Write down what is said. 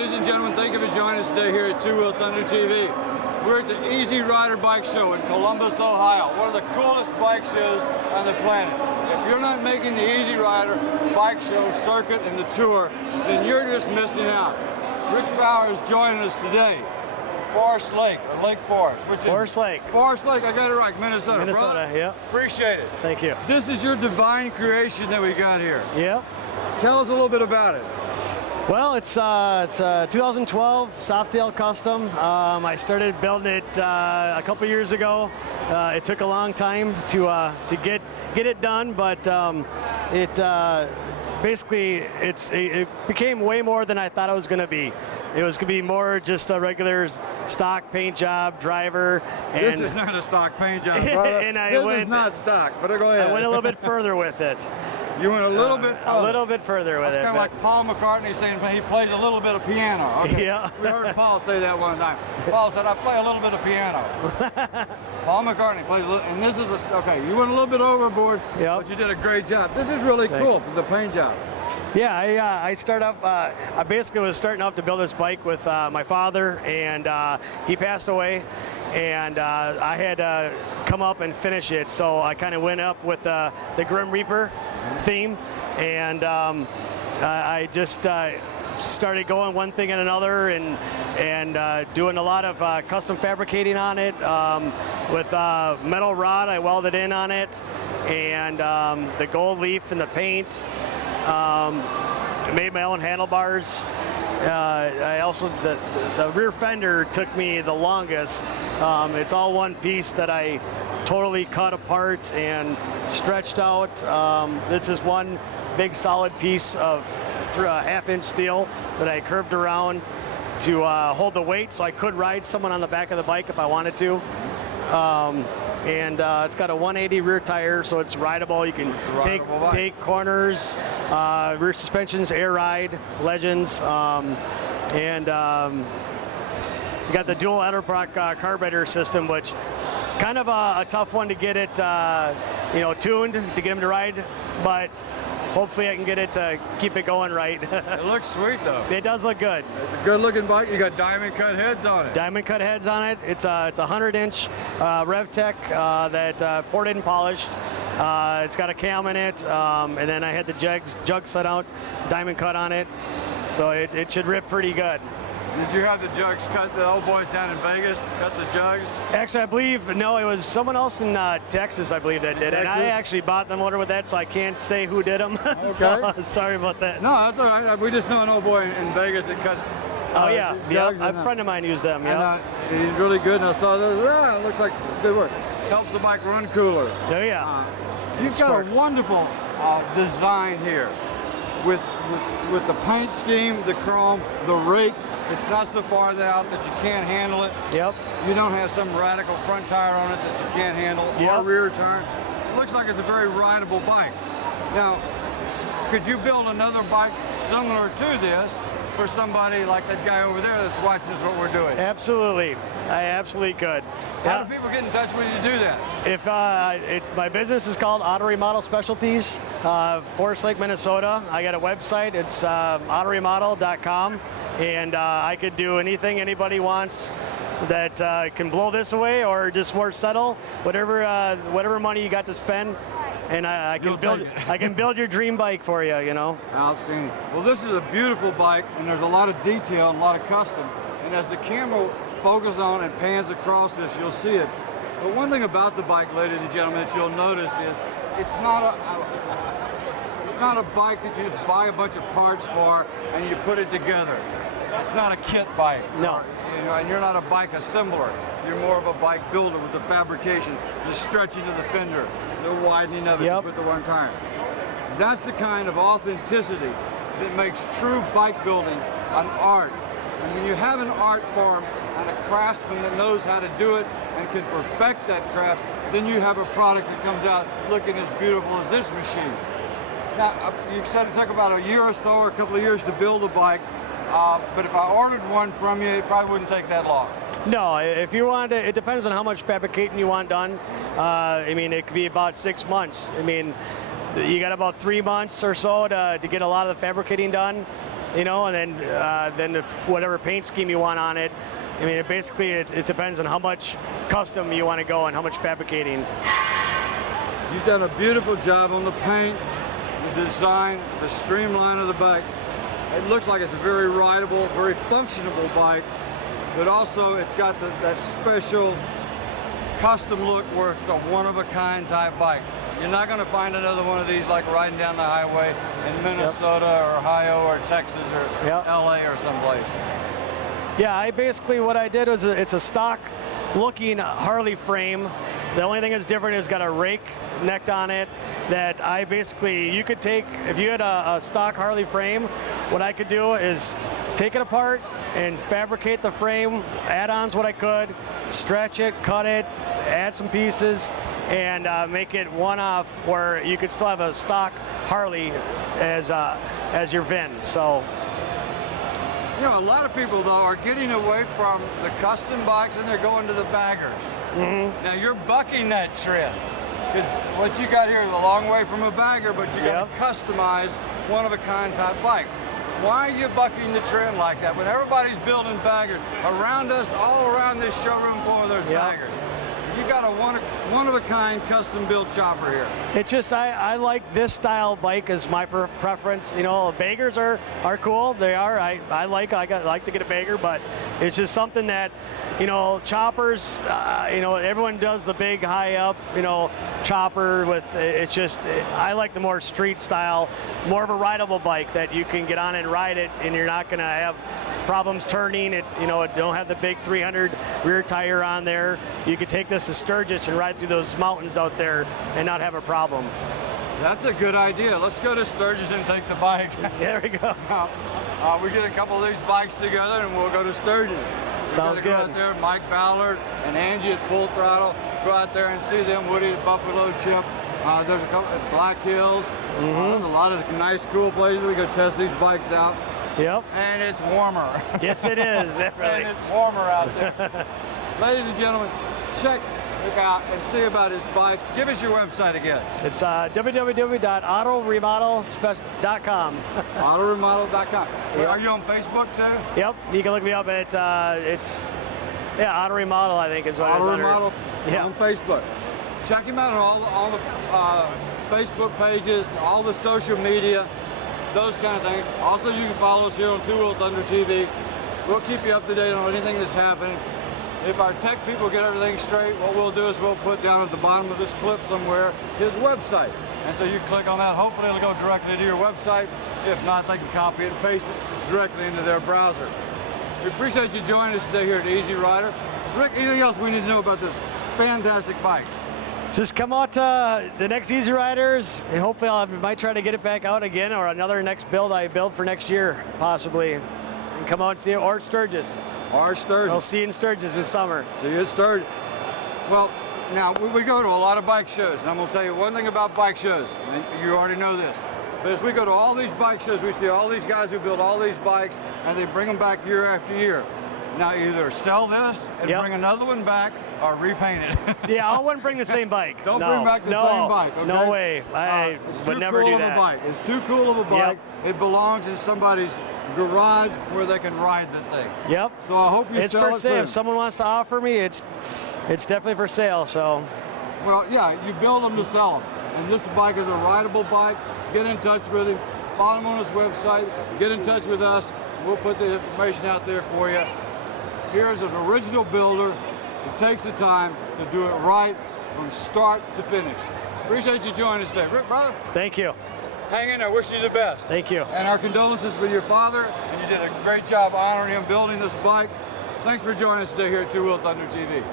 Ladies and gentlemen, thank you for joining us today here at Two Wheel Thunder TV. We're at the Easyriders Bike Show in Columbus, Ohio, one of the coolest bike shows on the planet. If you're not making the Easyriders Bike Show circuit and the tour, then you're just missing out. Rick Bauer is joining us today. Forest Lake, or Lake Forest. Forest Lake. Forest Lake, I got it right, Minnesota. Minnesota, yeah. Appreciate it. Thank you. This is your divine creation that we got here. Yeah. Tell us a little bit about it. Well, it's 2012 Softail Custom. I started building it a couple years ago. It took a long time to get it done, but basically it became way more than I thought it was going to be. It was going to be more just a regular stock paint job, driver. And this is not a stock paint job, brother. And this is not stock, but go ahead. I went a little bit further with it. You went a little bit further. A little bit further with it. It's kind of like Paul McCartney saying he plays a little bit of piano. Okay. Yeah. We heard Paul say that one time. Paul said, I play a little bit of piano. Paul McCartney plays a little, and this is okay, you went a little bit overboard, but you did a great job. This is really cool, the paint job. Yeah, I started up, I basically was starting off to build this bike with my father, and he passed away, and I had to come up and finish it, so I kind of went up with the Grim Reaper theme, and I just started going one thing and another, and doing a lot of custom fabricating on it with metal rod. I welded in on it, and the gold leaf and the paint. I made my own handlebars. I also the rear fender took me the longest. It's all one piece that I totally cut apart and stretched out. This is one big solid piece of 1/2-inch steel that I curved around to hold the weight, so I could ride someone on the back of the bike if I wanted to. And it's got a 180 rear tire, so it's rideable. You can take corners, rear suspensions, air ride, Legends, and you got the dual Edelbrock carburetor system, which kind of a tough one to get it, tuned to get him to ride, but hopefully I can get it to keep it going right. It looks sweet though. It does look good. It's a good looking bike. You got diamond cut heads on it. Diamond cut heads on it. It's a 100-inch RevTech that poured and polished. It's got a cam in it, and then I had the jug set out, diamond cut on it. So it should rip pretty good. Did you have the jugs cut? The old boys down in Vegas cut the jugs? Actually, I believe, no, it was someone else in Texas, I believe, that did it. And I actually bought the motor with that, so I can't say who did them. Okay. So, sorry about that. No, that's all right. We just know an old boy in Vegas that cuts. Oh, yeah. A friend of mine used them, yeah. He's really good, and I saw that. It looks like good work. Helps the bike run cooler. Oh, yeah. You've got a wonderful design here with the paint scheme, the chrome, the rake. It's not so far out that you can't handle it. Yep. You don't have some radical front tire on it that you can't handle, or rear tire. It looks like it's a very rideable bike. Now, could you build another bike similar to this for somebody like that guy over there that's watching us, what we're doing? Absolutely. I absolutely could. How do people get in touch with you to do that? If my business is called Auto Remodel Specialties, Forest Lake, Minnesota. I got a website. It's autoremodel.com, and I could do anything anybody wants that can blow this away or just more settle, whatever money you got to spend. And I can build your dream bike for you, Outstanding. Well, this is a beautiful bike, and there's a lot of detail and a lot of custom. And as the camera focuses on and pans across this, you'll see it. But one thing about the bike, ladies and gentlemen, that you'll notice is it's not a bike that you just buy a bunch of parts for and you put it together. It's not a kit bike. No. And you're not a bike assembler. You're more of a bike builder with the fabrication, the stretching of the fender, the widening of it to put the one tire. That's the kind of authenticity that makes true bike building an art. And when you have an art form and a craftsman that knows how to do it and can perfect that craft, then you have a product that comes out looking as beautiful as this machine. Now, you said it took about a year or so, or a couple of years to build a bike, but if I ordered one from you, it probably wouldn't take that long. No, if you want to, it depends on how much fabricating you want done. I mean, it could be about 6 months. I mean, you got about 3 months or so to get a lot of the fabricating done. you know, and then whatever paint scheme you want on it. I mean, it depends on how much custom you want to go and how much fabricating. You've done a beautiful job on the paint, the design, the streamline of the bike. It looks like it's a very rideable, very functionable bike, but also it's got that special custom look where it's a one-of-a-kind type bike. You're not going to find another one of these like riding down the highway in Minnesota or Ohio or Texas or LA or someplace. Yeah, what I did was it's a stock looking Harley frame. The only thing that's different is got a rake necked on it that you could take, if you had a stock Harley frame, what I could do is take it apart and fabricate the frame, add-ons what I could, stretch it, cut it, add some pieces, and make it one-off where you could still have a stock Harley as your VIN. So. You know, a lot of people, though, are getting away from the custom bikes and they're going to the baggers. Mm-hmm. Now, you're bucking that trend because what you got here is a long way from a bagger, but you got a customized, one-of-a-kind type bike. Why are you bucking the trend like that when everybody's building baggers? Around us, all around this showroom floor, there's baggers. You got a one-of-a-kind custom-built chopper here. It's just I like this style bike as my preference. You know, baggers are cool. They are. I like to get a bagger, but it's just something that, you know, choppers. You know, everyone does the big high up, you know, chopper with. It's just I like the more street style, more of a rideable bike that you can get on and ride it, and you're not gonna have problems turning it. You know, it don't have the big 300 rear tire on there. You could take this to Sturgis and ride through those mountains out there and not have a problem. That's a good idea. Let's go to Sturgis and take the bike. There we go. We get a couple of these bikes together and we'll go to Sturgis. Sounds good. Go out there, Mike Ballard and Angie at Full Throttle. Go out there and see them. Woody at Buffalo Chip. There's a couple at Black Hills. A lot of nice, cool places. We go test these bikes out. Yep. And it's warmer. Yes, it is. Definitely. And it's warmer out there. Ladies and gentlemen, check out and see about his bikes. Give us your website again. It's www.autoremodel.com. Autoremodel.com. Are you on Facebook too? Yep. You can look me up at Auto Remodel, I think is what it's under. Auto Remodel on Facebook. Check him out on all the Facebook pages, all the social media, those kind of things. Also, you can follow us here on Two Wheel Thunder TV. We'll keep you up to date on anything that's happening. If our tech people get everything straight, what we'll do is we'll put down at the bottom of this clip somewhere his website. And so you click on that, hopefully it'll go directly to your website. If not, they can copy it and paste it directly into their browser. We appreciate you joining us today here at Easyrider. Rick, anything else we need to know about this fantastic bike? Just come out to the next Easyriders, and hopefully I might try to get it back out again, or another next build I build for next year, possibly. And come out and see it, or Sturgis. Or Sturgis. I'll see you in Sturgis this summer. See you at Sturgis. Well, now we go to a lot of bike shows, and I'm going to tell you one thing about bike shows. You already know this. But as we go to all these bike shows, we see all these guys who build all these bikes, and they bring them back year after year. Now, either sell this and bring another one back, or repaint it. Yeah, I wouldn't bring the same bike. Don't bring back the same bike, okay? No way. I would never do that. It's too cool of a bike. It belongs in somebody's garage where they can ride the thing. Yep. So I hope you sell it. It's for sale. If someone wants to offer me, it's definitely for sale. So. Well, yeah, you build them to sell them. And this bike is a rideable bike. Get in touch with him. Follow him on his website. Get in touch with us. We'll put the information out there for you. Here's an original builder. It takes the time to do it right from start to finish. Appreciate you joining us today. Rick, brother. Thank you. Hang in there. Wish you the best. Thank you. And our condolences with your father. And you did a great job honoring him building this bike. Thanks for joining us today here at Two Wheel Thunder TV.